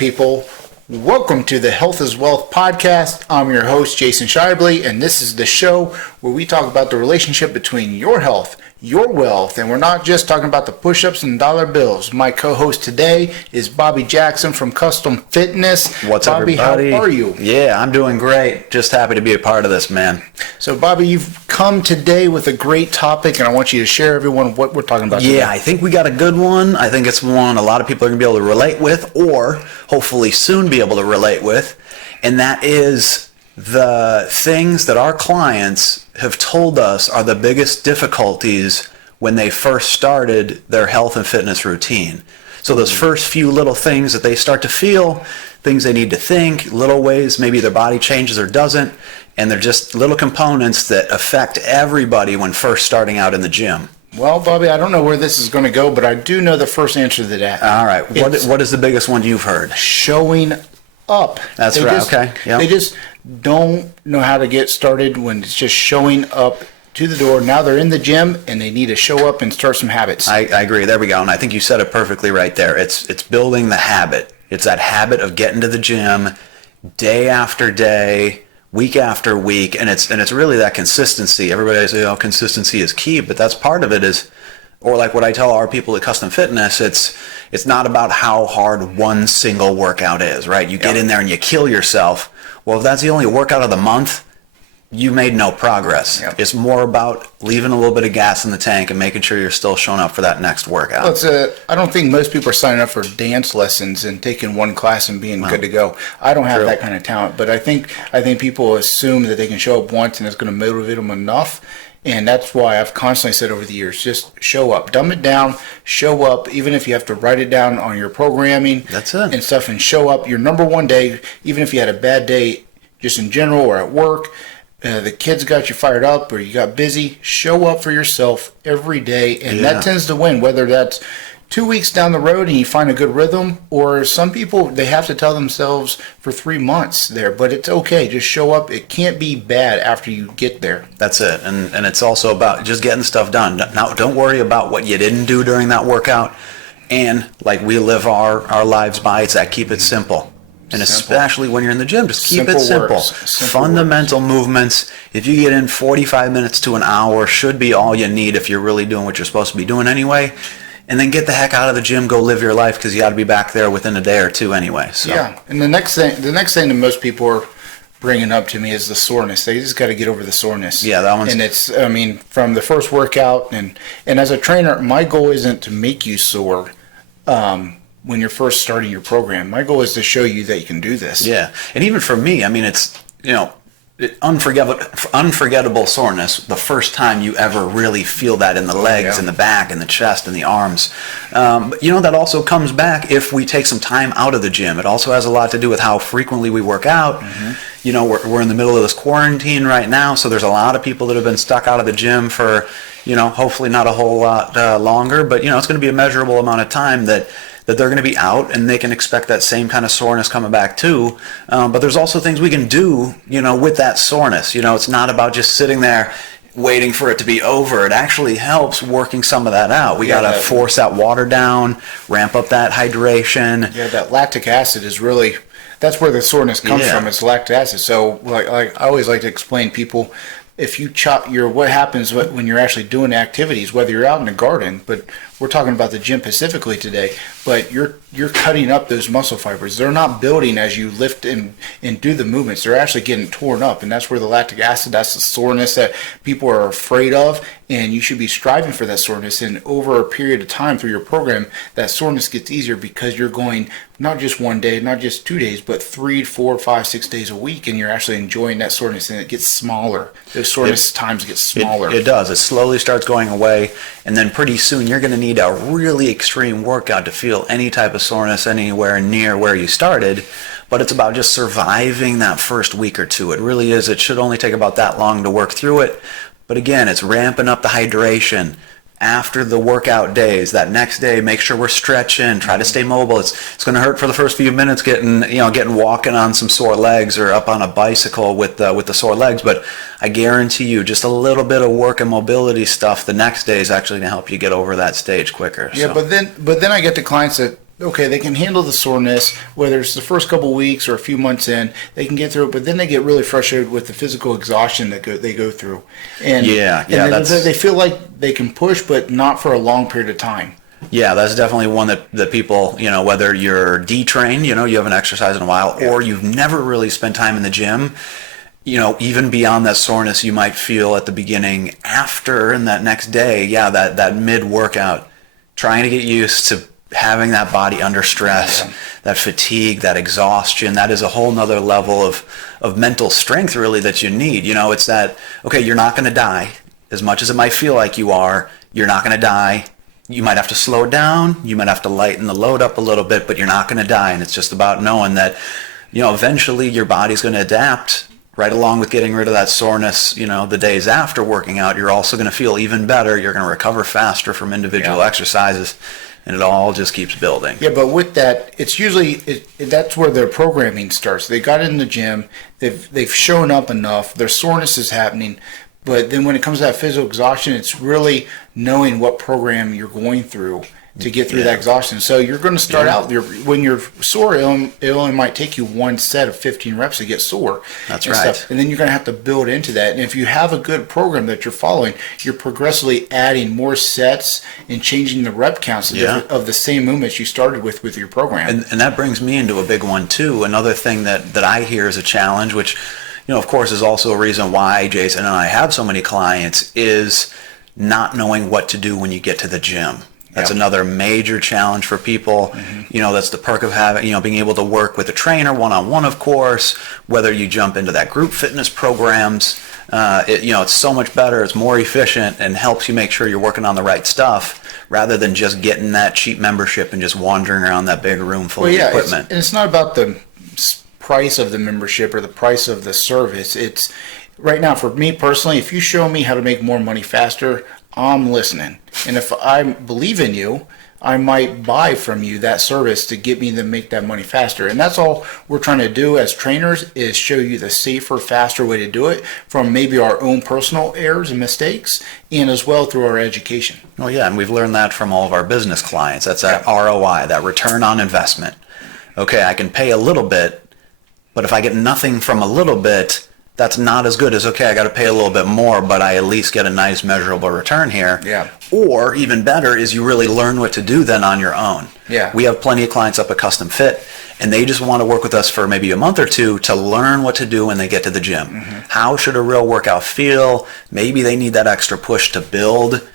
people? Welcome to the Health is Wealth podcast. I'm your host, Jason Shibley, and this is the show where we talk about the relationship between your health, your wealth, and we're not just talking about the push-ups and dollar bills. My co-host today is Bobby Jackson from Custom Fitness. What's up, Bobby, everybody? how are you? Yeah, I'm doing great. Just happy to be a part of this, man. So, Bobby, you've come today with a great topic, and I want you to share everyone what we're talking about today. Yeah, I think we got a good one. I think it's one a lot of people are going to be able to relate with, or hopefully soon be able to relate with, and that is the things that our clients have told us are the biggest difficulties when they first started their health and fitness routine. So those first few little things that they start to feel, things they need to think, little ways maybe their body changes or doesn't, and they're just little components that affect everybody when first starting out in the gym. Well, Bobby, I don't know where this is going to go, but I do know the first answer to that. All right. What is the biggest one you've heard? Showing up. That's right. Okay. Yep. They just don't know how to get started when it's just showing up to the door. Now they're in the gym and they need to show up and start some habits. I agree. There we go. And I think you said it perfectly right there. It's building the habit. It's that habit of getting to the gym day after day, week after week, and it's really that consistency. Everybody says, oh, consistency is key, but that's part of it is, or like what I tell our people at Custom Fitness, it's not about how hard one single workout is, right? You get in there and you kill yourself. Well, if that's the only workout of the month, you made no progress. Yep. It's more about leaving a little bit of gas in the tank and making sure you're still showing up for that next workout. Well, I don't think most people are signing up for dance lessons and taking one class and being good to go. I don't have that kind of talent, but I think people assume that they can show up once and it's going to motivate them enough. And that's why I've constantly said over the years, just show up, dumb it down, show up, even if you have to write it down on your programming. That's it. And stuff, and show up your number one day, even if you had a bad day just in general or at work, the kids got you fired up or you got busy, show up for yourself every day. And that tends to win, whether that's 2 weeks down the road and you find a good rhythm, or some people, they have to tell themselves for 3 months there, but it's okay. Just show up. It can't be bad after you get there. That's it. And it's also about just getting stuff done. Now, don't worry about what you didn't do during that workout. And like we live our lives by, it's that keep it simple. And especially when you're in the gym, just keep it simple. Fundamental movements. If you get in 45 minutes to an hour, should be all you need if you're really doing what you're supposed to be doing anyway. And then get the heck out of the gym, go live your life, because you got to be back there within a day or two anyway. So. Yeah, and the next thing that most people are bringing up to me is the soreness. They just got to get over the soreness. Yeah, that one's... And it's, I mean, from the first workout, and as a trainer, my goal isn't to make you sore when you're first starting your program. My goal is to show you that you can do this. Yeah, and even for me, I mean, it's, unforgettable soreness the first time you ever really feel that in the legs, in the back, in the chest, in the arms. But that also comes back if we take some time out of the gym. It also has a lot to do with how frequently we work out. Mm-hmm. We're in the middle of this quarantine right now, so there's a lot of people that have been stuck out of the gym for, hopefully not a whole lot longer, but it's going to be a measurable amount of time that they're going to be out, and they can expect that same kind of soreness coming back too. But there's also things we can do, with that soreness. It's not about just sitting there waiting for it to be over. It actually helps working some of that out. We got to force that water down, ramp up that hydration. Yeah, that lactic acid is really, that's where the soreness comes from. It's lactic acid. So like I always like to explain people, if you chop what happens when you're actually doing activities, whether you're out in the garden, but we're talking about the gym specifically today, but you're cutting up those muscle fibers. They're not building as you lift and do the movements. They're actually getting torn up, and that's where the lactic acid, that's the soreness that people are afraid of, and you should be striving for that soreness. And over a period of time through your program, that soreness gets easier because you're going not just 1 day, not just 2 days, but 3, 4, 5, 6 days a week, and you're actually enjoying that soreness, and it gets smaller. Those soreness times get smaller. It does. It slowly starts going away, and then pretty soon you're going to need a really extreme workout to feel any type of soreness anywhere near where you started. But it's about just surviving that first week or two. It really is. It should only take about that long to work through it. But again, it's ramping up the hydration after the workout days. That next day, make sure we're stretching, try to stay mobile. It's going to hurt for the first few minutes getting walking on some sore legs or up on a bicycle with the sore legs, but I guarantee you just a little bit of work and mobility stuff the next day is actually going to help you get over that stage quicker. Yeah, so. but then I get the clients that okay, they can handle the soreness, whether it's the first couple weeks or a few months in, they can get through it, but then they get really frustrated with the physical exhaustion that they go through. And, they feel like they can push, but not for a long period of time. Yeah, that's definitely one that people, whether you're detrained, you haven't exercised in a while, or you've never really spent time in the gym, even beyond that soreness you might feel at the beginning, after and that next day, that mid-workout, trying to get used to having that body under stress, that fatigue, that exhaustion, that is a whole nother level of mental strength really that you need. It's that, okay, you're not going to die. As much as it might feel like you are, you're not going to die. You might have to slow down. You might have to lighten the load up a little bit, but you're not going to die. And it's just about knowing that, eventually your body's going to adapt right along with getting rid of that soreness, the days after working out. You're also going to feel even better. You're going to recover faster from individual exercises. And it all just keeps building. Yeah, but with that, it's usually that's where their programming starts. They got in the gym, they've shown up enough, their soreness is happening, but then when it comes to that physical exhaustion, it's really knowing what program you're going through to get through that exhaustion. So you're going to start out when you're sore, it only might take you one set of 15 reps to get sore. That's right. And then you're going to have to build into that. And if you have a good program that you're following, you're progressively adding more sets and changing the rep counts of the same movements you started with your program. And that brings me into a big one too. Another thing that I hear is a challenge, which, of course, is also a reason why Jason and I have so many clients, is not knowing what to do when you get to the gym. That's another major challenge for people. That's the perk of having, being able to work with a trainer one-on-one, of course, whether you jump into that group fitness programs. It's so much better, it's more efficient, and helps you make sure you're working on the right stuff rather than just getting that cheap membership and just wandering around that big room full of equipment. It's not about the price of the membership or the price of the service. It's right now, for me personally, if you show me how to make more money faster, I'm listening. And if I believe in you, I might buy from you that service to get me to make that money faster. And that's all we're trying to do as trainers, is show you the safer, faster way to do it from maybe our own personal errors and mistakes, and as well through our education. Oh yeah, and we've learned that from all of our business clients. That's that ROI, that return on investment. Okay, I can pay a little bit, but if I get nothing from a little bit, that's not as good as, okay, I got to pay a little bit more, but I at least get a nice measurable return here. Yeah. Or even better is you really learn what to do then on your own. Yeah. We have plenty of clients up at Custom Fit, and they just want to work with us for maybe a month or two to learn what to do when they get to the gym. How should a real workout feel? Maybe they need that extra push to build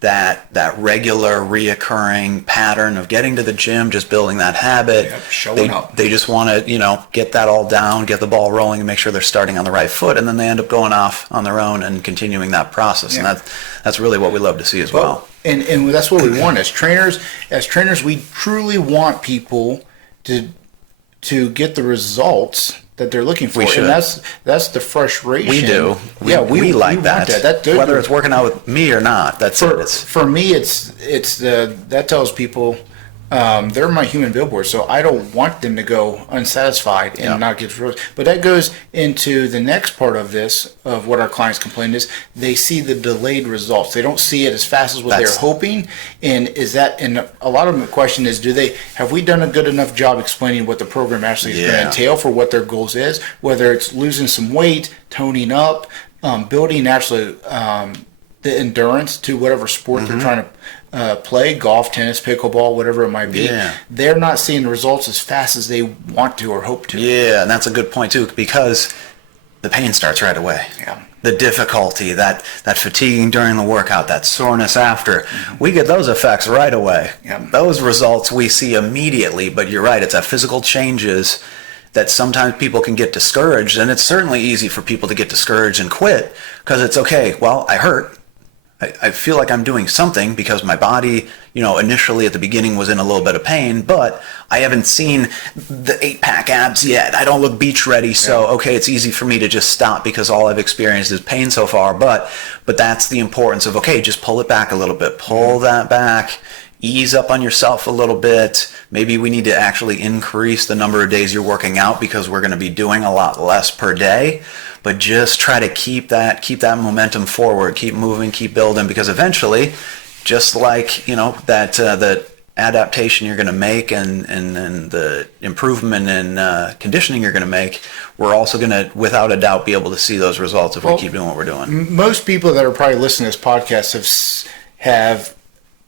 that regular reoccurring pattern of getting to the gym, just building that habit. Showing up. They just want to, get that all down, get the ball rolling, and make sure they're starting on the right foot, and then they end up going off on their own and continuing that process. And that's really what we love to see as well. And that's what we want as trainers. As trainers, we truly want people to get the results that they're looking for. And that's the frustration. We do. We like that. Whether it's working out with me or not, for me, that tells people they're my human billboard, so I don't want them to go unsatisfied and not get results. But that goes into the next part of this, of what our clients complain is they see the delayed results. They don't see it as fast as what they're hoping. And a lot of them, the question is, have we done a good enough job explaining what the program actually is going to entail for what their goals is, whether it's losing some weight, toning up, building actually the endurance to whatever sport they're trying to play, golf, tennis, pickleball, whatever it might be. They're not seeing the results as fast as they want to or hope to. Yeah, and that's a good point too, because the pain starts right away. The difficulty, that fatiguing during the workout, that soreness after, we get those effects right away. Those results we see immediately, but you're right, it's that physical changes that sometimes people can get discouraged, and it's certainly easy for people to get discouraged and quit, because it's okay, well, I hurt. I feel like I'm doing something because my body, initially at the beginning was in a little bit of pain, but I haven't seen the 8-pack abs yet. I don't look beach ready, so okay, it's easy for me to just stop because all I've experienced is pain so far. But that's the importance of, okay, just pull it back a little bit. Pull that back. Ease up on yourself a little bit. Maybe we need to actually increase the number of days you're working out because we're going to be doing a lot less per day. But just try to keep that momentum forward, keep moving, keep building, because eventually, just like, that adaptation you're going to make and the improvement in conditioning you're going to make, we're also going to, without a doubt, be able to see those results if we keep doing what we're doing. Most people that are probably listening to this podcast have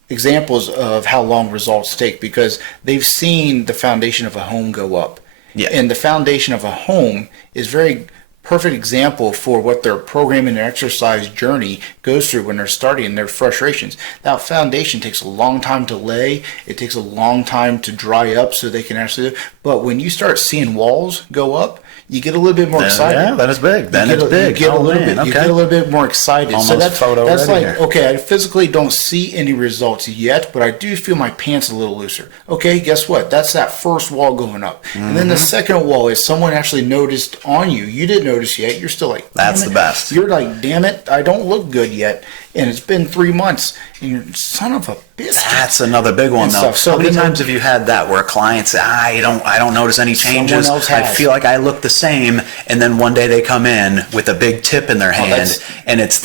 examples of how long results take because they've seen the foundation of a home go up. Yeah. And the foundation of a home is very perfect example for what their programming and exercise journey goes through when they're starting their frustrations. That foundation takes a long time to lay. It takes a long time to dry up so they can actually do it. But when you start seeing walls go up, you get a little bit more excited. Yeah, that is big. Then it's big. You get a little bit more excited. Almost so that's like, here. okay, I physically don't see any results yet, but I do feel my pants a little looser. Okay, guess what? That's that first wall going up. And then the second wall is someone actually noticed on you. You didn't notice yet. You're still like, that's the best. You're like, damn it, I don't look good yet. And it's been 3 months, and you're son of a biscuit. That's another big one, though. So how many times have you had that where clients say, I don't notice any changes. Someone else has. I feel like I look the same, and then one day they come in with a big tip in their hand, and it's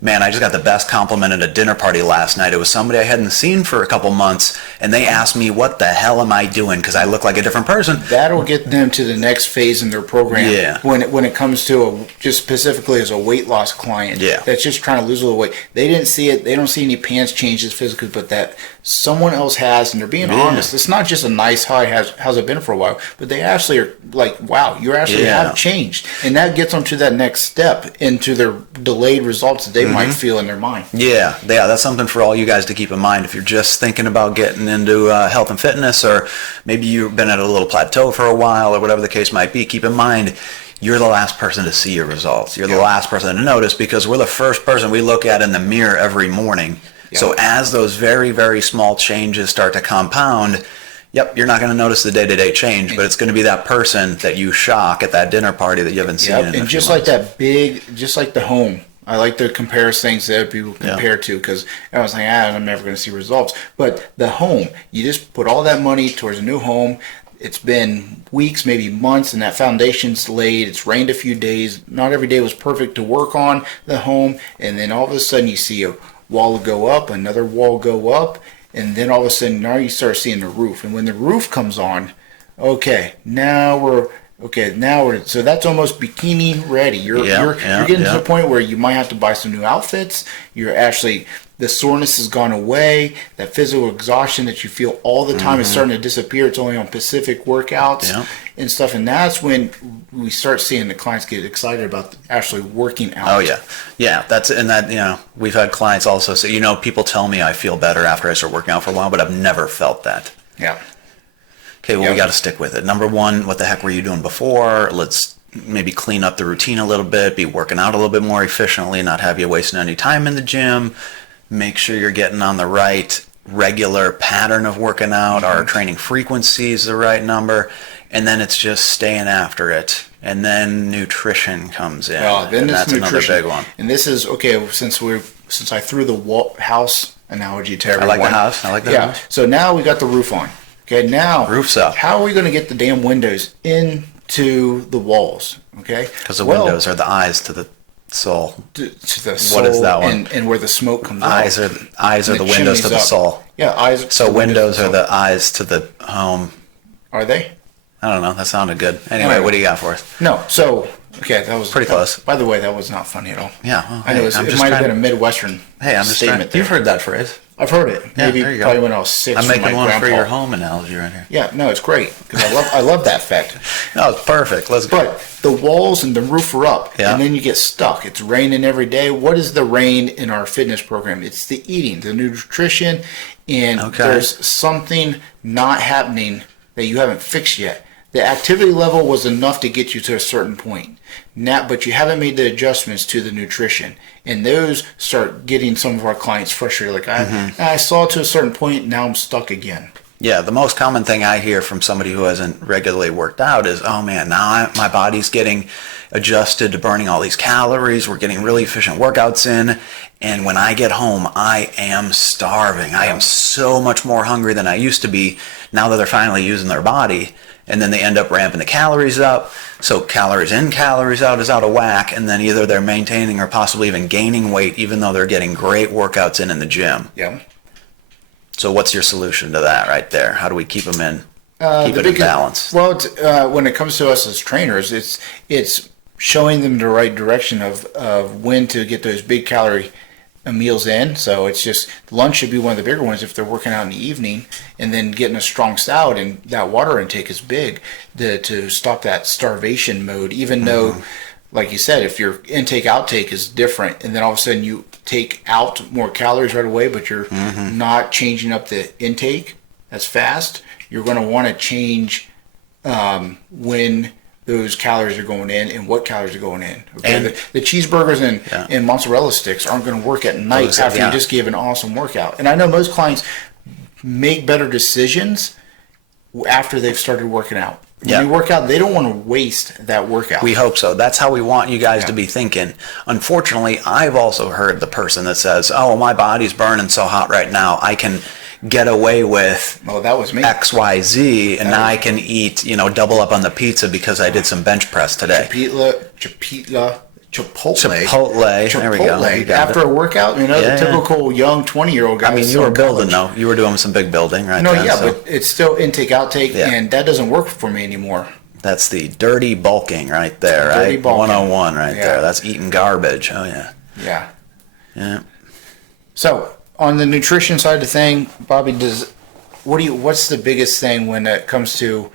man, I just got the best compliment at a dinner party last night. It was somebody I hadn't seen for a couple months, and they asked me, what the hell am I doing? Because I look like a different person. That'll get them to the next phase in their program. Yeah. When it comes to just specifically as a weight loss client. Yeah. That's just trying to lose a little weight. They didn't see it. They don't see any pants changes physically, but that someone else has, and they're being honest. It's not just a nice hi, how's it been for a while, but they actually are like, wow, you actually have changed, and that gets them to that next step into their delayed results that they might feel in their mind. Yeah, that's something for all you guys to keep in mind. If you're just thinking about getting into health and fitness, or maybe you've been at a little plateau for a while, or whatever the case might be, keep in mind you're the last person to see your results. You're the last person to notice, because we're the first person we look at in the mirror every morning. So as those very, very small changes start to compound, you're not going to notice the day-to-day change, but it's going to be that person that you shock at that dinner party that you haven't seen in a few and just months. like just like the home. I like to compare things that people compare to, because everyone's like, I'm never going to see results. But the home, you just put all that money towards a new home. It's been weeks, maybe months, and that foundation's laid. It's rained a few days. Not every day was perfect to work on the home. And then all of a sudden you see a wall go up, another wall go up, and then all of a sudden now you start seeing the roof. And when the roof comes on, now we're so that's almost bikini ready. You're getting to the point where you might have to buy some new outfits. The soreness has gone away. That physical exhaustion that you feel all the time is starting to disappear. It's only on specific workouts and stuff. And that's when we start seeing the clients get excited about actually working out. Oh, yeah. We've had clients also say, people tell me I feel better after I start working out for a while, but I've never felt that. Yeah. Okay, well, we got to stick with it. Number one, what the heck were you doing before? Let's maybe clean up the routine a little bit, be working out a little bit more efficiently, not have you wasting any time in the gym. Make sure you're getting on the right regular pattern of working out. Our training frequency is the right number. And then it's just staying after it. And then nutrition comes in. Then that's nutrition. Another big one. And this is, since I threw the house analogy to everyone. I like the house. So now we got the roof on. Okay, now roof's up. How are we going to get the damn windows into the walls? Okay, because the windows are the eyes to the soul. To the soul. What is that one? And where the smoke comes eyes out. Eyes are the windows to the soul. Yeah, eyes. So windows are the eyes to the home. Are they? I don't know. That sounded good. Anyway, what do you got for us? No. So that was pretty close. By the way, that was not funny at all. Yeah. Well, I know it might have been a Midwestern statement. You've heard that phrase. I've heard it. Maybe probably when I was 6. I'm making one grandpa. for your home analogy right here. Yeah, no, it's great because I love that fact. No, it's perfect. Let's go. But the walls and the roof are up, and then you get stuck. It's raining every day. What is the rain in our fitness program? It's the eating, the nutrition, and there's something not happening that you haven't fixed yet. The activity level was enough to get you to a certain point. Now, but you haven't made the adjustments to the nutrition. And those start getting some of our clients frustrated. Like, I saw it to a certain point, now I'm stuck again. Yeah, the most common thing I hear from somebody who hasn't regularly worked out is, oh man, now my body's getting adjusted to burning all these calories. We're getting really efficient workouts in. And when I get home, I am starving. I am so much more hungry than I used to be now that they're finally using their body. And then they end up ramping the calories up. So calories in, calories out is out of whack. And then either they're maintaining or possibly even gaining weight, even though they're getting great workouts in the gym. Yeah. So what's your solution to that right there? How do we keep them in, keep it in biggest- balance? Well, when it comes to us as trainers, it's showing them the right direction of when to get those big calorie meals in. So it's just lunch should be one of the bigger ones if they're working out in the evening, and then getting a strong stout and that water intake is big to stop that starvation mode. Even though, like you said, if your intake outtake is different, and then all of a sudden you take out more calories right away, but you're not changing up the intake as fast, you're going to want to change when those calories are going in and what calories are going in. Okay, And the cheeseburgers and mozzarella sticks aren't going to work at night after you just gave an awesome workout. And I know most clients make better decisions after they've started working out. When you work out, they don't want to waste that workout. We hope so. That's how we want you guys to be thinking. Unfortunately, I've also heard the person that says, oh, my body's burning so hot right now, I can get away with that was me. XYZ, and now I can eat, double up on the pizza because I did some bench press today. Chipotle. There we go. After a workout, the typical young 20-year-old guy. I mean, you were building, though. You were doing some big building, right? No, but it's still intake, outtake, and that doesn't work for me anymore. That's the dirty bulking right there, right? 101 right there. That's eating garbage. Oh, yeah. Yeah. Yeah. So, on the nutrition side of the thing, Bobby, what's the biggest thing when it comes to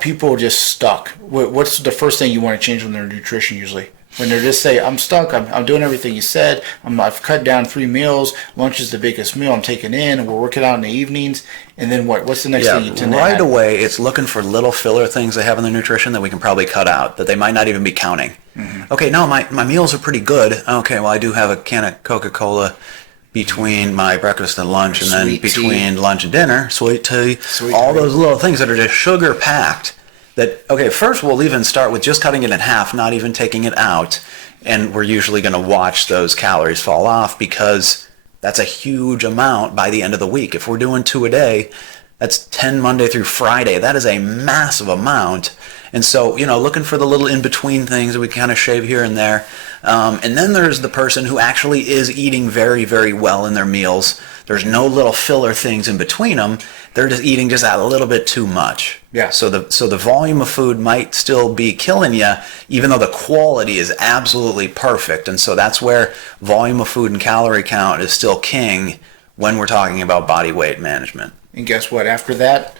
people just stuck? What's the first thing you want to change on their nutrition usually? When they're just say, I'm stuck, I'm doing everything you said, I've cut down 3 meals, lunch is the biggest meal I'm taking in, and we're working out in the evenings, and then what's the next thing you tend to right add? away, it's looking for little filler things they have in their nutrition that we can probably cut out, that they might not even be counting. Okay, no, my meals are pretty good. Okay, well, I do have a can of Coca-Cola between my breakfast and lunch, and then between lunch and dinner, sweet tea, all those little things that are just sugar packed. That, okay, first we'll even start with just cutting it in half, not even taking it out, and we're usually going to watch those calories fall off because that's a huge amount by the end of the week. If we're doing 2 a day, that's 10 Monday through Friday. That is a massive amount. And so, looking for the little in-between things that we kind of shave here and there. And then there's the person who actually is eating very, very well in their meals. There's no little filler things in between them. They're just eating just a little bit too much. Yeah. So the volume of food might still be killing you, even though the quality is absolutely perfect. And so that's where volume of food and calorie count is still king when we're talking about body weight management. And guess what? After that,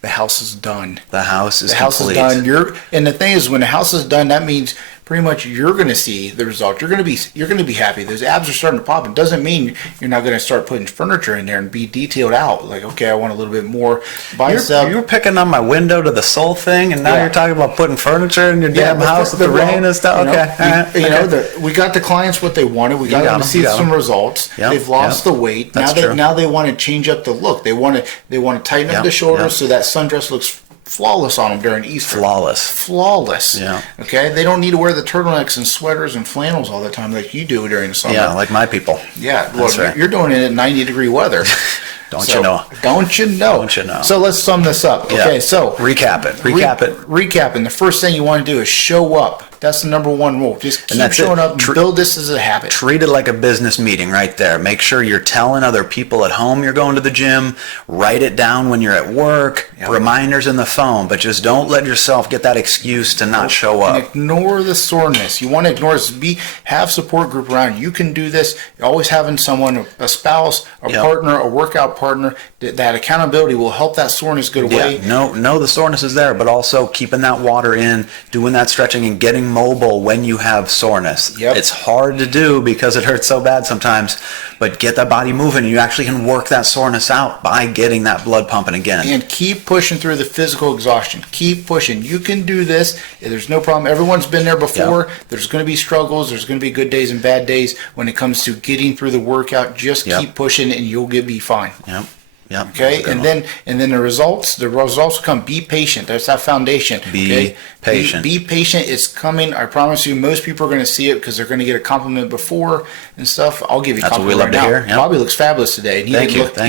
the house is done. The house is complete. Done. And the thing is, when the house is done, that means pretty much you're going to see the result. You're going to be happy. Those abs are starting to pop. It doesn't mean you're not going to start putting furniture in there and be detailed out. Like, okay, I want a little bit more bicep. You were picking on my window to the soul thing, and now you're talking about putting furniture in your damn house with the rain and stuff. We got the clients what they wanted. We got them to see some results. They've lost the weight. Now they want to change up the look. They want to tighten up the shoulders so that sundress looks flawless on them during Easter. Flawless. Yeah. Okay? They don't need to wear the turtlenecks and sweaters and flannels all the time like you do during the summer. Yeah, like my people. Yeah. Well, you're doing it in 90-degree weather. Don't you know? Don't you know? So let's sum this up. Okay, so recap it. Recapping. The first thing you want to do is show up. That's the number one rule. Just keep showing up and build this as a habit. Treat it like a business meeting right there. Make sure you're telling other people at home you're going to the gym. Write it down when you're at work. Reminders in the phone. But just don't let yourself get that excuse to not show up. And ignore the soreness. You want to ignore this. Have support group around you. You can do this. Always having someone, a spouse, a partner, a workout partner, that accountability will help that soreness go away. No, the soreness is there, but also keeping that water in, doing that stretching, and getting mobile when you have soreness. It's hard to do because it hurts so bad sometimes, but get that body moving, and you actually can work that soreness out by getting that blood pumping again. And keep pushing through the physical exhaustion. Keep pushing. You can do this. There's no problem. Everyone's been there before. There's going to be struggles. There's going to be good days and bad days when it comes to getting through the workout. Just keep pushing, and you'll be fine. Okay, and then the results will come. Be patient. That's that foundation. Be patient. Be patient. It's coming. I promise you. Most people are going to see it because they're going to get a compliment before and stuff. I'll give you a compliment right now. Hear. Bobby looks fabulous today. And he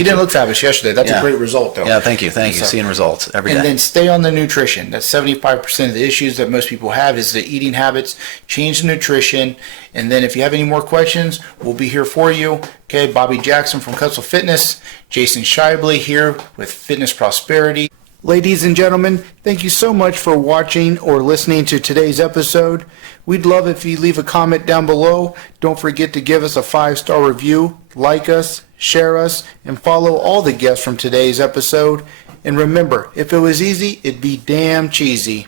didn't look fabulous yesterday. That's a great result, though. Yeah, thank you. Seeing results every day. And then stay on the nutrition. That's 75% of the issues that most people have is the eating habits. Change the nutrition, And then if you have any more questions, we'll be here for you. Okay, Bobby Jackson from Cutzel Fitness, Jason Shively here with Fitness Prosperity. Ladies and gentlemen, thank you so much for watching or listening to today's episode. We'd love if you leave a comment down below. Don't forget to give us a 5-star review, like us, share us, and follow all the guests from today's episode. And remember, if it was easy, it'd be damn cheesy.